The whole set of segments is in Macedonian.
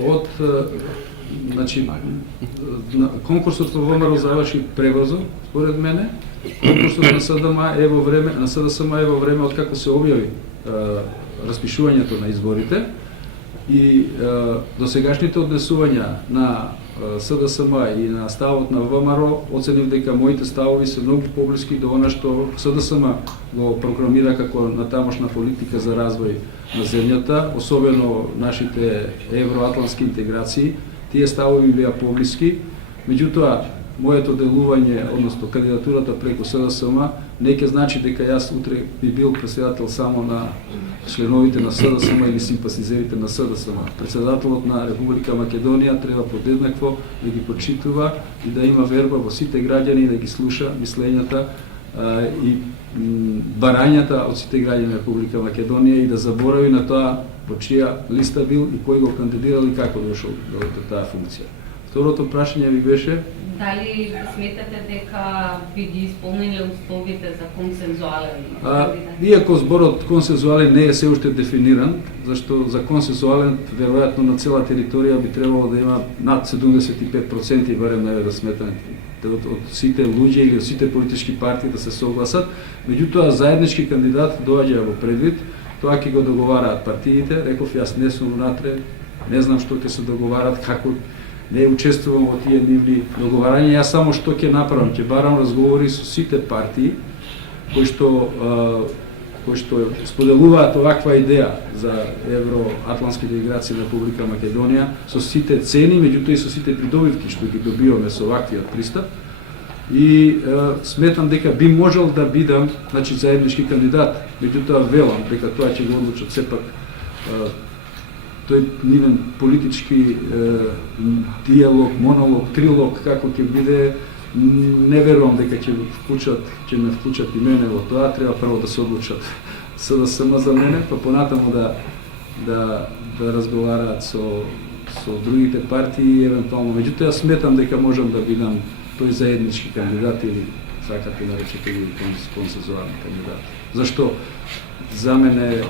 Од значи конкурсот во ВМРО заврши пребрзо, според мене. Конкурсот на СДСМ е во време од како се објави распишувањето на изборите и досегашните однесувања на СДСМ и на ставот на ВМРО оценив дека моите ставови се многу поблиски до она што СДСМ го прокламира како натамошна политика за развој на земјата, особено нашите евроатлантски интеграции. Тие ставови беа поблиски, меѓутоа моето делување, односно кандидатурата преку СДСМ не ќе значи дека јас утре би бил претседател само на членовите на СДСМ или симпатизерите на СДСМ. Претседателот на Република Македонија треба подеднакво да ги почитува и да има верба во сите граѓани, да ги слуша мислењата и барањата од сите граѓани на Република Македонија и да заборави на тоа по чија листа бил и кој го кандидирал и како дошол до таа функција. Второто прашање ви беше дали сметате дека би ги исполниле условите за консензуален кандидат? Иако зборот консензуален не е се уште дефиниран, зашто за консензуален веројатно на цела територија би требало да има над 75%, барем најде да сметаме, од сите луѓе или од сите политички партии да се согласат. Меѓутоа заеднички кандидат доаѓа во предвид, тоа ќе го договараат партиите. Реков јас не сум внатре, не знам што ќе се договарат, како не учествувам во тие нивни договарања, јас само што ќе направам, ќе барам разговори со сите партии кои што споделуваат оваква идеја за евроатлантски интеграции на Република Македонија, со сите цени, меѓутоа и со сите придобивки што ги добиваме со оваквиот пристап. И сметам дека би можел да бидам, значи, заеднички кандидат, меѓутоа велам дека тоа ќе го одлучат сепак тој нивен политички диалог, монолог, трилог, како ќе биде, не верувам дека ќе ме вклучат и мене во тоа. Треба прво да се одлучат СДСМ за мене, па понатаму да разговараат со другите партии, евентуално. Меѓутоа, сметам дека можам да бидам тој заеднички кандидат или сакате наречете ги консензуален кандидат. Зашто за мене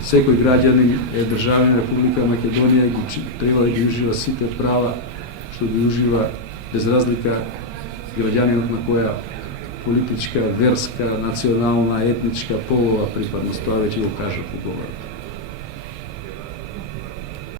секој граѓанин е државен Република Македонија и треба да ги ужива сите права што ги ужива без разлика граѓанинот на која политичка, верска, национална, етничка, полова припадност. Тоа веќе го кажав во говорот.